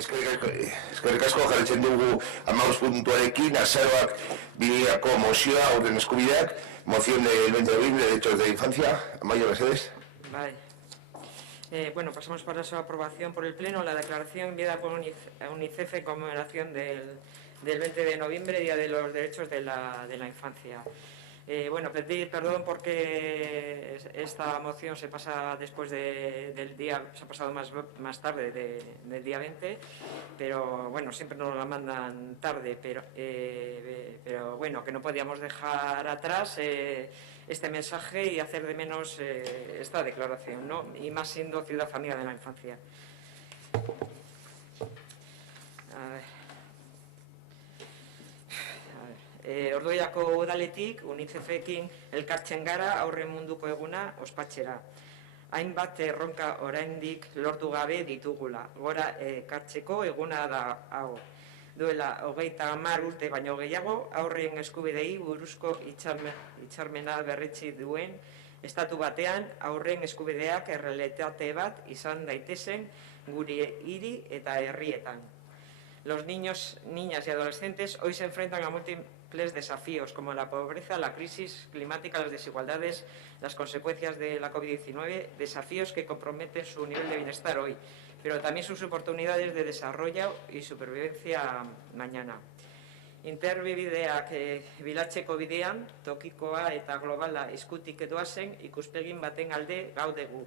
Eskerrik asko jarraitzen dugu 15 puntuarekin, azaroak bideako mozioa, orden eskubideak, moción del 20 de noviembre, derechos de la infancia. Amaia, Mercedes. Vale. Bueno, pasamos para su aprobación por el Pleno. La declaración enviada por UNICEF en conmemoración del 20 de noviembre, Día de los Derechos de la Infancia. Bueno, pedir perdón porque esta moción se pasa después del día, se ha pasado más tarde del día 20, pero bueno, siempre nos la mandan tarde, pero bueno, que no podíamos dejar atrás este mensaje y hacer de menos esta declaración, ¿no? Y más siendo ciudad amiga de la infancia. A ver. Ordoiako udaletik UNICEFekin elkartzen gara aurren munduko eguna ospatzera. Hainbat erronka oraindik lortu gabe ditugula. Gora ekartzeko eguna da hau. Duela 30 urte baino gehiago aurren eskubidei buruzko hitzarmena berretsi duen estatu batean aurren eskubideak errealitate bat izan daitezen gure hiri eta herrietan. Los niños, niñas y adolescentes hoy se enfrentan a múltiples desafíos como la pobreza, la crisis climática, las desigualdades, las consecuencias de la COVID-19, desafíos que comprometen su nivel de bienestar hoy, pero también sus oportunidades de desarrollo y supervivencia mañana. Interbideak bilatzeko bidean, tokikoa eta globala eskutik doazen ikuspegin baten alde gaudegu.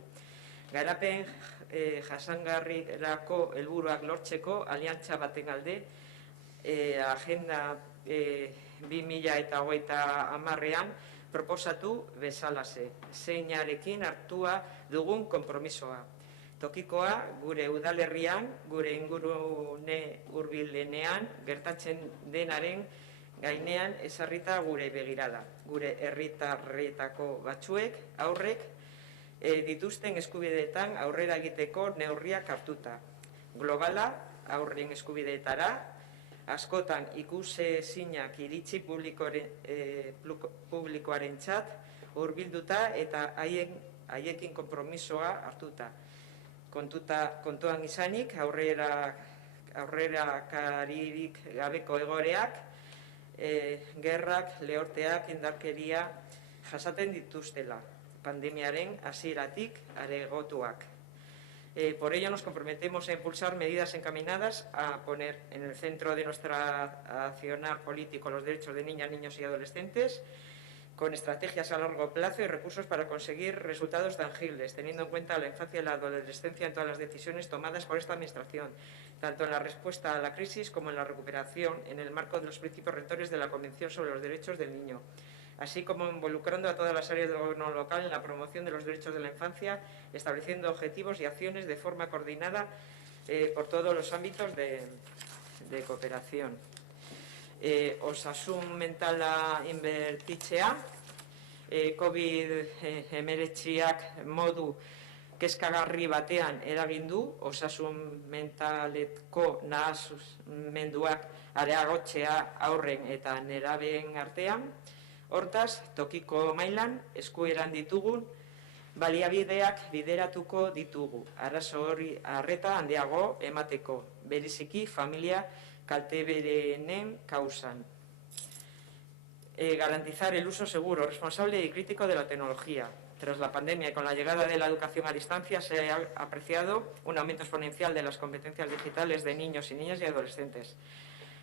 Garapen jasangarrirako helburuak lortzeko aliantza baten alde, Agenda 2030an proposatu bezalase, zeinarekin hartua dugun konpromisoa. Tokikoa gure udalerrian, gure ingurune hurbilenean gertatzen denaren gainean ezarrita gure begirada. Gure herritarretako batzuek, aurrek, dituzten eskubideetan aurrera egiteko neurriak hartuta. Globala, aurren eskubideetara, askotan ikusezinak iritzi publikoarentzat hurbilduta eta haiekin konpromisoa hartuta. Kontuan izanik, aurrerakaririk gabeko egoreak, gerrak, lehorteak, indarkeria jasaten dituztela. Pandemiaren hasieratik aregotuak. Por ello nos comprometemos a impulsar medidas encaminadas a poner en el centro de nuestro accionar político los derechos de niñas, niños y adolescentes, con estrategias a largo plazo y recursos para conseguir resultados tangibles, teniendo en cuenta la infancia y la adolescencia en todas las decisiones tomadas por esta Administración, tanto en la respuesta a la crisis como en la recuperación, en el marco de los principios rectores de la Convención sobre los Derechos del Niño, así como involucrando a todas las áreas del gobierno local en la promoción de los derechos de la infancia, estableciendo objetivos y acciones de forma coordinada por todos los ámbitos de cooperación. Osasun mentala inbertitzea, COVID-19ak modu kezkagarri batean eragin du, osasun mentaletko nahasmenduak areagotzea aurren eta nerabeen artean. Hortaz, tokiko mailan eskueran ditugun baliabideak bideratuko ditugu, arazo hori arreta handiago emateko, bereziki familia kalteberenen kausan. Garantizar el uso seguro, responsable y crítico de la tecnología. Tras la pandemia y con la llegada de la educación a distancia se ha apreciado un aumento exponencial de las competencias digitales de niños y niñas y adolescentes.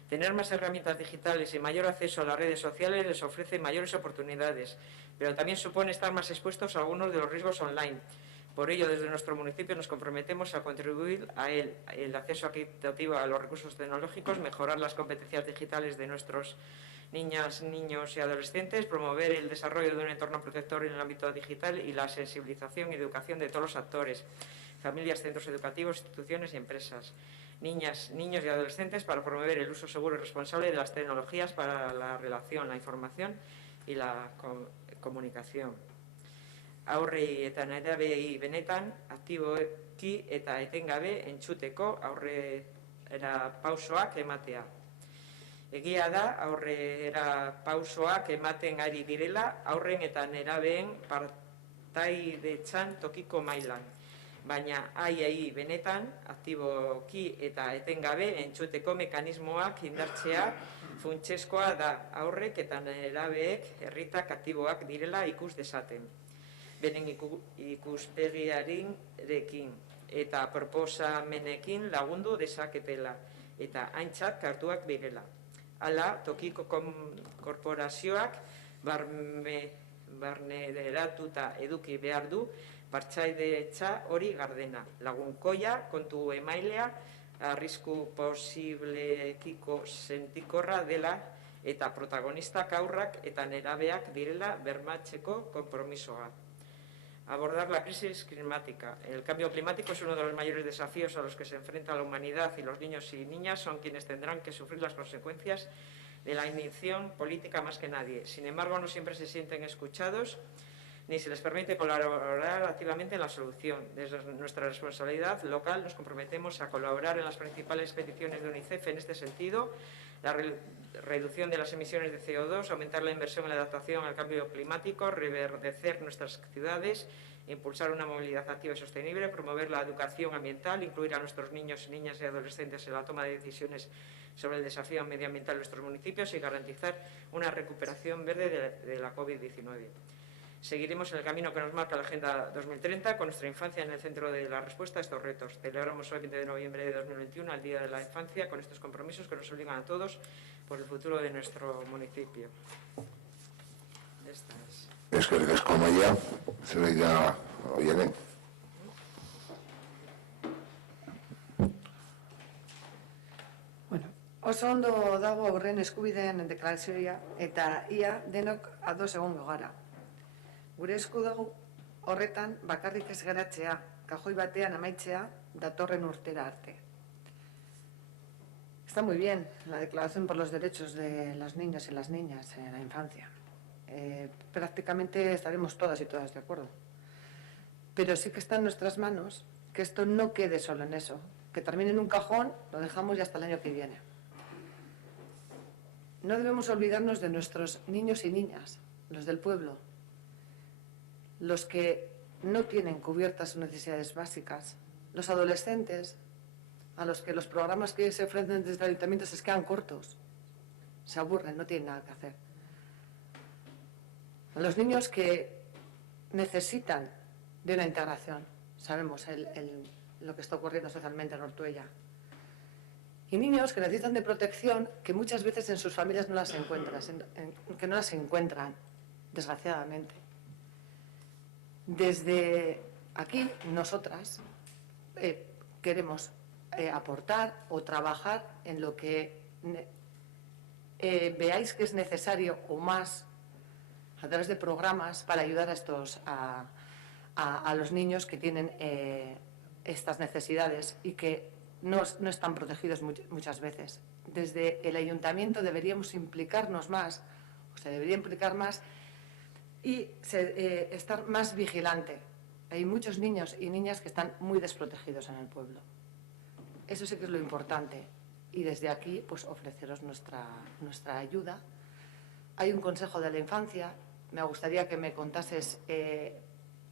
Tener más herramientas digitales y mayor acceso a las redes sociales les ofrece mayores oportunidades, pero también supone estar más expuestos a algunos de los riesgos online. Por ello, desde nuestro municipio nos comprometemos a contribuir a el acceso equitativo a los recursos tecnológicos, mejorar las competencias digitales de nuestros niñas, niños y adolescentes, promover el desarrollo de un entorno protector en el ámbito digital y la sensibilización y educación de todos los actores, familias, centros educativos, instituciones y empresas. Niñas, niños y adolescentes para promover el uso seguro y responsable de las tecnologías para la relación, la información y la comunicación. Aurrei eta nerabei benetan aktiboki eta etengabe entzuteko aurrera pausoak ematea. Egia da aurrera pausoak ematen ari direla aurren eta nerabeen partaidetzan tokiko mailan. baina haiei benetan aktiboki eta etengabe entzuteko mekanismoak indartzea funtsezkoa da, aurrek eta nerabeek herritar aktiboak direla ikus dezaten. Beren ikuspegiarekin eta proposamenekin lagundu dezaketela eta aintzat hartuak direla. Hala, tokiko korporazioak barneratuta eduki behar du partzaidetza hori gardena, lagunkoia, kontu emailea, arrisku posiblekiko sentikorra dela eta protagonistak haurrak eta nerabeak direla bermatzeko konpromisoa. Abordar la crisis climática. El cambio climático es uno de los mayores desafíos a los que se enfrenta la humanidad y los niños y niñas son quienes tendrán que sufrir las consecuencias de la inacción política más que nadie. Sin embargo, no siempre se sienten escuchados ni se les permite colaborar activamente en la solución. Desde nuestra responsabilidad local nos comprometemos a colaborar en las principales peticiones de UNICEF en este sentido: la reducción de las emisiones de CO2, aumentar la inversión en la adaptación al cambio climático, reverdecer nuestras ciudades, impulsar una movilidad activa y sostenible, promover la educación ambiental, incluir a nuestros niños, niñas y adolescentes en la toma de decisiones sobre el desafío medioambiental de nuestros municipios y garantizar una recuperación verde de la COVID-19. Seguiremos en el camino que nos marca la Agenda 2030, con nuestra infancia en el centro de la respuesta a estos retos. Celebramos hoy, 20 de noviembre de 2021, el Día de la Infancia, con estos compromisos que nos obligan a todos por el futuro de nuestro municipio. Esta es. Eskerrik asko Amaia, zerbait da Oianen. Bueno, oso ondo dago horren eskubideen deklarazioa eta ia denok ados egongo gara. Gure esku dago horretan bakarrik ez geratzea, kajoi batean amaitzea datorren urtera arte. Está muy bien la Declaración por los Derechos de las Niñas y las Niñas en la infancia. Prácticamente estaremos todas y todas de acuerdo. Pero sí que está en nuestras manos que esto no quede solo en eso, que termine en un cajón, lo dejamos ya hasta el año que viene. No debemos olvidarnos de nuestros niños y niñas, los del pueblo, los que no tienen cubiertas sus necesidades básicas, los adolescentes, a los que los programas que se ofrecen desde el ayuntamiento se quedan cortos, se aburren, no tienen nada que hacer. A los niños que necesitan de una integración, sabemos lo que está ocurriendo socialmente en Ortuella. Y niños que necesitan de protección que muchas veces en sus familias no las encuentran, desgraciadamente. Desde aquí, nosotras queremos aportar o trabajar en lo que veáis que es necesario o más a través de programas para ayudar a los niños que tienen estas necesidades y que no están protegidos muchas veces. Desde el ayuntamiento deberíamos implicarnos más, o se debería implicar más y estar más vigilante. Hay muchos niños y niñas que están muy desprotegidos en el pueblo. Eso sí que es lo importante. Y desde aquí, pues ofreceros nuestra ayuda. Hay un consejo de la infancia. Me gustaría que me contases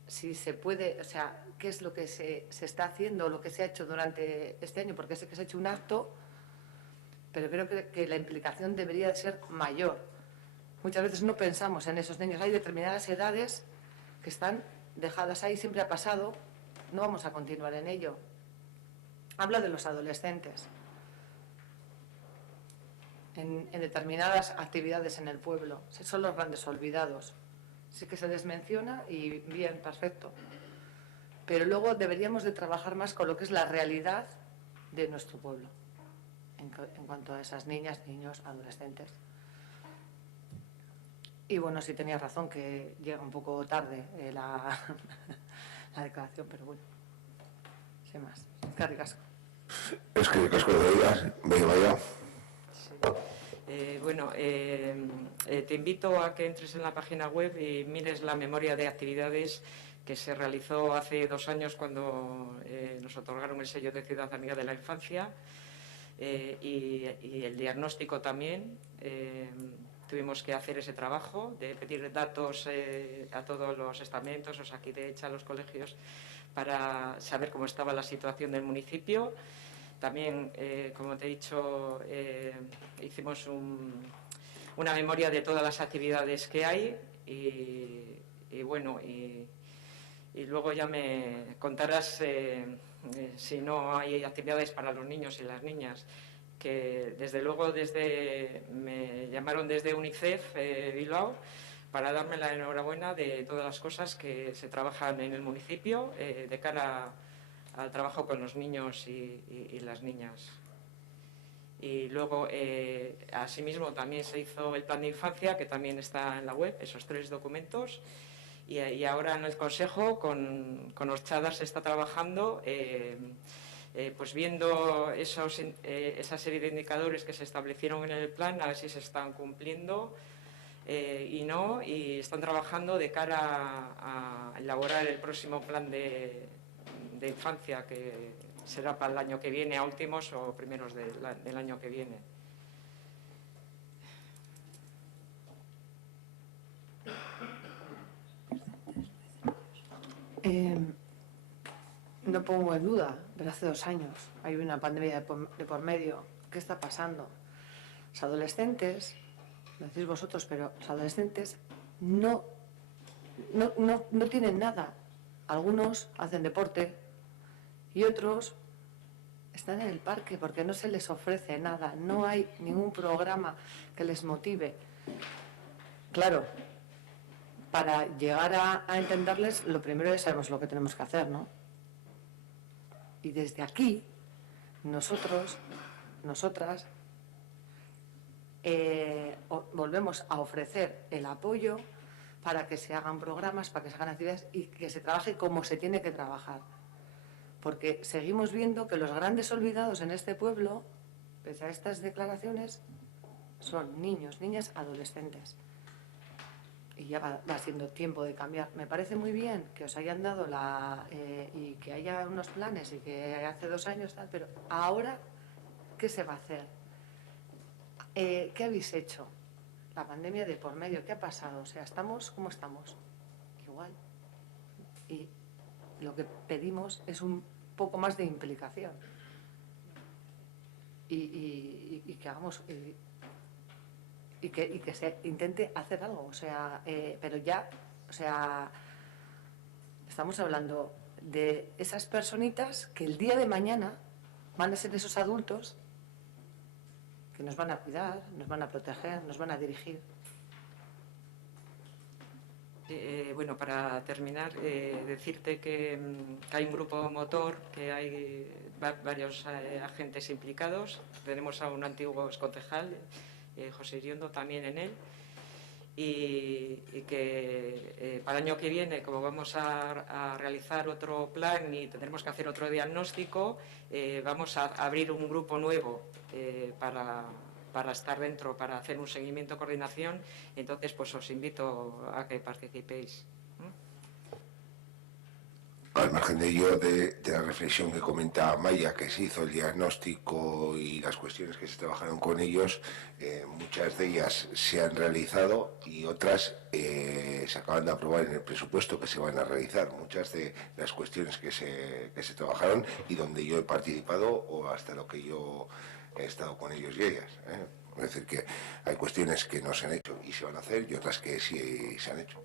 si se puede, o sea, qué es lo que se está haciendo, lo que se ha hecho durante este año, porque sé que se ha hecho un acto, pero creo que la implicación debería de ser mayor. Muchas veces no pensamos en esos niños. Hay determinadas edades que están dejadas ahí, siempre ha pasado, no vamos a continuar en ello. Hablo de los adolescentes. En determinadas actividades en el pueblo, son los grandes olvidados. Sí que se les menciona y bien, perfecto. Pero luego deberíamos de trabajar más con lo que es la realidad de nuestro pueblo, en cuanto a esas niñas, niños, adolescentes. Y bueno, sí tenías razón que llega un poco tarde la declaración, pero bueno, sin más. Eskerrik asko. Eskerrik asko Amaia. Bueno, te invito a que entres en la página web y mires la memoria de actividades que se realizó hace 2 años cuando nos otorgaron el sello de Ciudad Amiga de la Infancia y el diagnóstico también. Tuvimos que hacer ese trabajo de pedir datos a todos los estamentos, Osakidetza, a los colegios, para saber cómo estaba la situación del municipio. También, como te he dicho, hicimos una memoria de todas las actividades que hay y bueno, y luego ya me contarás si no hay actividades para los niños y las niñas, que desde luego me llamaron desde UNICEF Bilbao para darme la enhorabuena de todas las cosas que se trabajan en el municipio de cara al trabajo con los niños y las niñas. Y luego, asimismo, también se hizo el plan de infancia, que también está en la web, esos 3 documentos. Y ahora en el Consejo, con Orchada, se está trabajando, pues viendo esa serie de indicadores que se establecieron en el plan, a ver si se están cumpliendo y están trabajando de cara a elaborar el próximo plan de infancia, que será para el año que viene, a últimos o primeros del año que viene. No pongo en duda, pero hace 2 años hay una pandemia de por medio. ¿Qué está pasando? Los adolescentes, lo decís vosotros, pero los adolescentes no tienen nada. Algunos hacen deporte y otros están en el parque porque no se les ofrece nada. No hay ningún programa que les motive. Claro, para llegar a entenderles, lo primero es sabemos lo que tenemos que hacer, ¿no? Y desde aquí, nosotros, nosotras, volvemos a ofrecer el apoyo para que se hagan programas, para que se hagan actividades y que se trabaje como se tiene que trabajar. Porque seguimos viendo que los grandes olvidados en este pueblo, pese a estas declaraciones, son niños, niñas, adolescentes. Y ya va siendo tiempo de cambiar. Me parece muy bien que os hayan dado y que haya unos planes y que hace 2 años tal, pero ahora, ¿qué se va a hacer? ¿Qué habéis hecho? La pandemia de por medio, ¿qué ha pasado? O sea, ¿estamos como estamos? Igual. Y lo que pedimos es un poco más de implicación. Y que hagamos... Y que se intente hacer algo, o sea, pero ya, o sea, estamos hablando de esas personitas que el día de mañana van a ser esos adultos que nos van a cuidar, nos van a proteger, nos van a dirigir. Bueno, para terminar, decirte que hay un grupo motor, que hay varios agentes implicados. Tenemos a un antiguo exconcejal, José Iriondo, también en él, y que para el año que viene, como vamos a realizar otro plan y tendremos que hacer otro diagnóstico, vamos a abrir un grupo nuevo para estar dentro, para hacer un seguimiento, coordinación. Entonces, pues os invito a que participéis. Al margen de ello, de la reflexión que comenta Maya, que se hizo el diagnóstico y las cuestiones que se trabajaron con ellos, muchas de ellas se han realizado y otras se acaban de aprobar en el presupuesto que se van a realizar. Muchas de las cuestiones que se trabajaron y donde yo he participado o hasta lo que yo he estado con ellos y ellas. Es decir, que hay cuestiones que no se han hecho y se van a hacer y otras que sí se han hecho.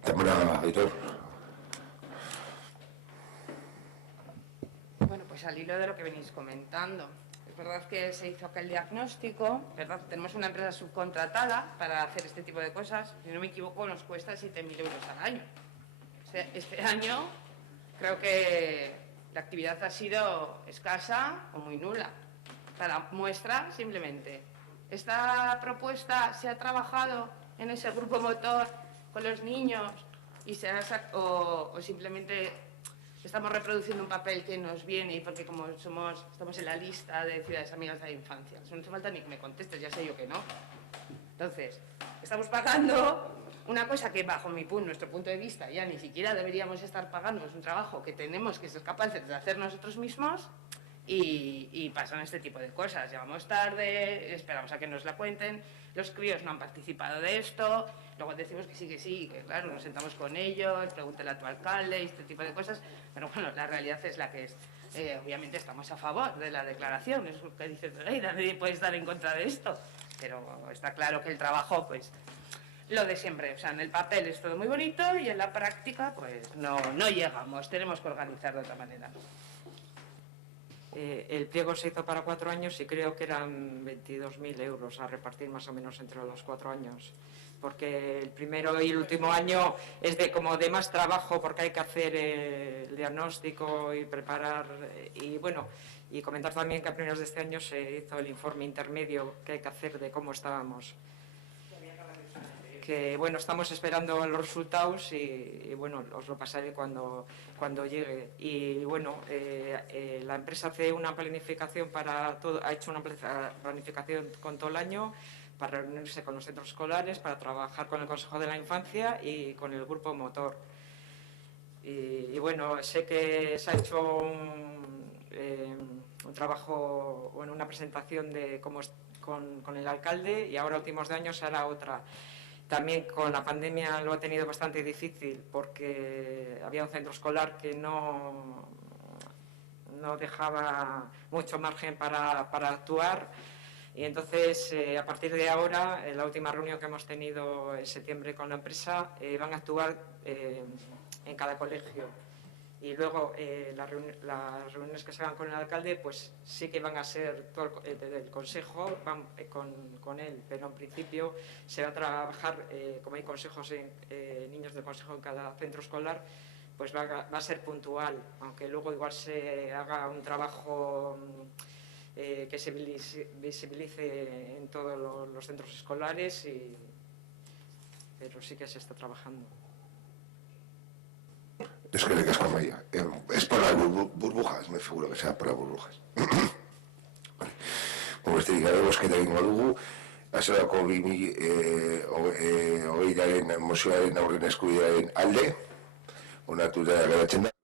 Tamara, Aitor. Bueno, pues al hilo de lo que venís comentando, es verdad que se hizo aquel diagnóstico, ¿verdad? Tenemos una empresa subcontratada para hacer este tipo de cosas, si no me equivoco nos cuesta 7.000 euros al año. O sea, este año creo que la actividad ha sido escasa o muy nula. Para muestra, simplemente, esta propuesta se ha trabajado en ese grupo motor con los niños y o simplemente estamos reproduciendo un papel que nos viene y porque como estamos en la lista de ciudades amigas de la infancia. Eso no hace falta ni que me contestes, ya sé yo que no. Entonces, estamos pagando una cosa que bajo nuestro punto de vista ya ni siquiera deberíamos estar pagando, es un trabajo que tenemos que ser capaces de hacer nosotros mismos y pasan este tipo de cosas. Llegamos tarde, esperamos a que nos la cuenten, los críos no han participado de esto, luego decimos que sí, que claro, nos sentamos con ellos, pregúntale a tu alcalde, este tipo de cosas, pero bueno, la realidad es la que es. Obviamente estamos a favor de la declaración, es lo que dice Zoraida, nadie puede estar en contra de esto, pero está claro que el trabajo, pues, lo de siempre, o sea, en el papel es todo muy bonito y en la práctica, pues, no llegamos, tenemos que organizar de otra manera. El pliego se hizo para 4 años y creo que eran 22.000 euros a repartir más o menos entre los 4 años. Porque el primero y el último año es como de más trabajo porque hay que hacer el diagnóstico y preparar. Y bueno, y comentar también que a primeros de este año se hizo el informe intermedio que hay que hacer de cómo estábamos. Que bueno, estamos esperando los resultados y bueno, os lo pasaré cuando llegue. Y bueno, la empresa hace una planificación para todo, ha hecho una planificación con todo el año para reunirse con los centros escolares, para trabajar con el Consejo de la Infancia y con el grupo motor. Y bueno, sé que se ha hecho un trabajo, bueno, una presentación de cómo con el alcalde y ahora últimos de años se hará otra. También con la pandemia lo ha tenido bastante difícil porque había un centro escolar que no dejaba mucho margen para actuar y entonces a partir de ahora, en la última reunión que hemos tenido en septiembre con la empresa, van a actuar en cada colegio. Y luego las reuniones que se hagan con el alcalde, pues sí que van a ser todo el consejo, van con él, pero en principio se va a trabajar, como hay consejos, niños del consejo en cada centro escolar, pues va a ser puntual, aunque luego igual se haga un trabajo que se visibilice en todos los centros escolares, pero sí que se está trabajando. Es que le casco Maya. Es por las burbujas, me figuro que sea por las burbujas. Vale. Como explicaremos que tengo dugu, hasarako 2020 museoaren aurren eskubidearen alde, onartuta geratzen da.